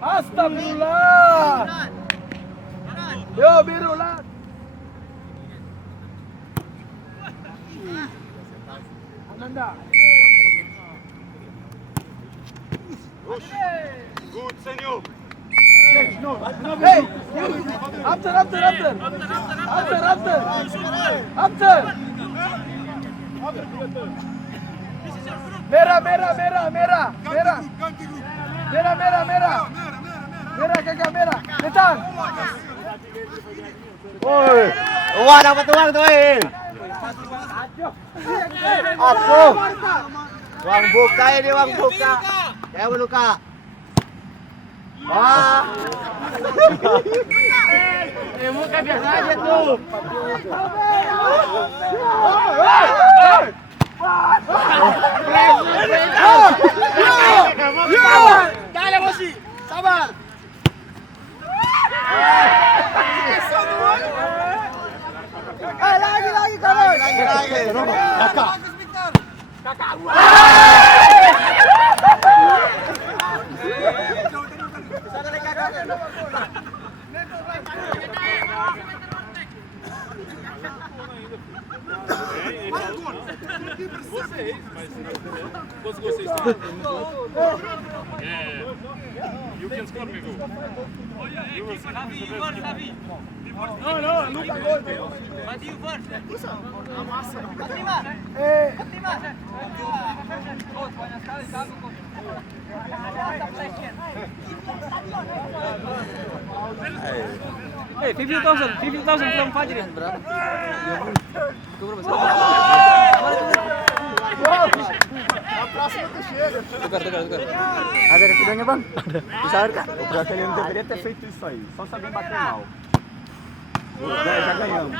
Astagfirullah. Yo biru lah. Ananda. Good, senor. Hey, after. Merah. Merah kakak merah. Ketan. Woi, wah dapat uang tuh, Aku. Uang buka ini, uang buka. Ya luka. Wah. Muka biasa aja tuh. Jangan emosi. Sabar. Lagi kalau. Kakak. You can score me goal. Oh yeah, keep it. Happy. No, Luka gol. But you first. Hey, 50,000 from Fajrin, bro. Tukar. Ada residangnya bang? Bisa kah? Operasi yang deveria ter feito isso aí. Só saber bater mal. Já ganhamos.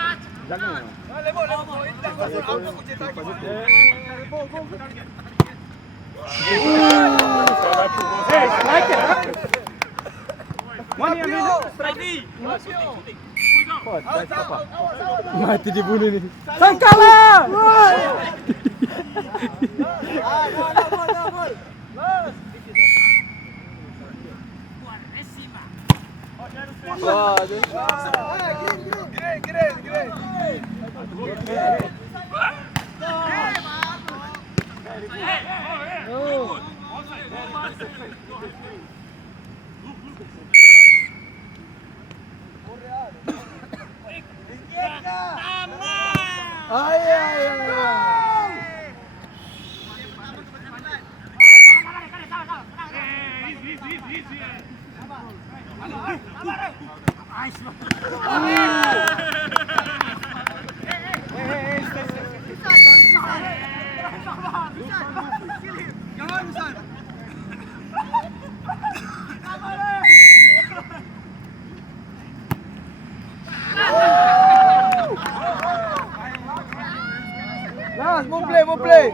Mati dibunuh nih. Sangkala. Mas, mau play.